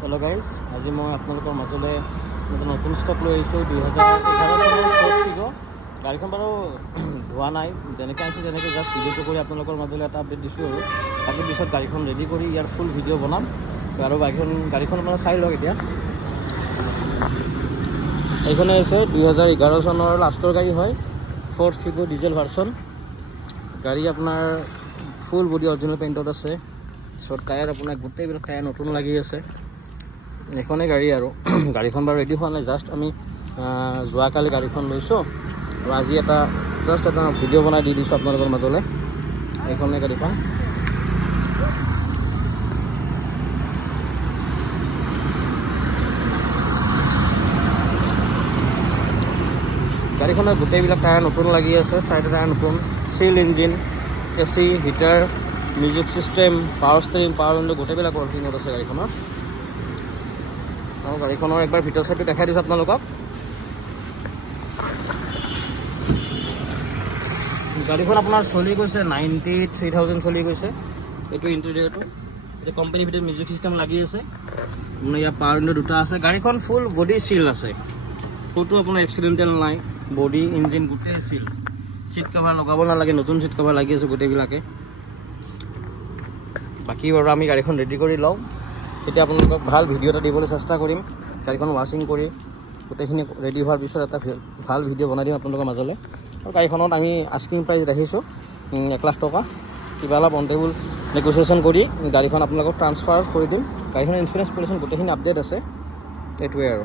hello guys आज मैं आपलों मजले नतुन स्टक लै 2011 गाड़ी बारो धोआ ना जेनेके आसे तेनेके जस्ट भिडिओ कर मजले एट आपडेट दी और ताकि पिछत गाड़ी रेडी कर यार फुल भिडिओ बनाम और गाड़ी मैं चाई लग इतना ये 2011 सनर लास्टर गाड़ी है फोर्ड फिगो डिजेल भार्सन गाड़ी अपना फुल बडी अरिजिनल पेइंटत आसे टायर अपना गोटेबिल टायर नतुन लगी आसे एखने गाड़ी और गाड़ी बार रेडी हुआ ना जस्ट आम जो काली गाड़ी लैसो और आज जस्ट एट भिडिओ बना दी दी अपने मजले एखने गाड़ी गाड़ी गोटेबिल टायर नतुन लगी आसे साइड टायर नतुन seal engine AC heater music system power steering power window गोटेबिल वर्किंग आसे गाड़ी एक बार भर साइड देखा दी अपना गाड़ी अपना चलि गई 93,000 चलि गई ये इंटेरियर तो कोम्पानी भर म्यूजिक सिस्टेम लगी आसे इतना पावर विंडो दुटा आसे गाड़ी फुल बडी सील आसे कतो अपना एक्सीडेंटल ना बडी इंजिन गोटे सील सीट कभार लगाब नालागे नतुन सीट कभार लगी गोटेबिलाके बाकी बार आम गाड़ी रेडी कर लौ এতিয়া আপোনালোকক ভাল ভিডিও এটা দিবলৈ চেষ্টা কৰিম গাড়ীখন ৱাশ্বিং কৰি গোটেইখিনি ৰেডি হোৱাৰ পিছত এটা ভাল ভিডিও বনাই দিম আপোনালোকৰ মাজলৈ আৰু গাড়ীখনত আমি আস্কিং প্ৰাইচ ৰাখিছোঁ 1 লাখ টকা কিবা অলপ অন টেবল নেগোচিয়েশ্যন কৰি গাড়ীখন আপোনালোকক ট্ৰান্সফাৰ কৰি দিম গাড়ীখনৰ ইঞ্চুৰেঞ্চ পলিউশ্যন গোটেইখিনি আপডেট আছে এইটোৱে আৰু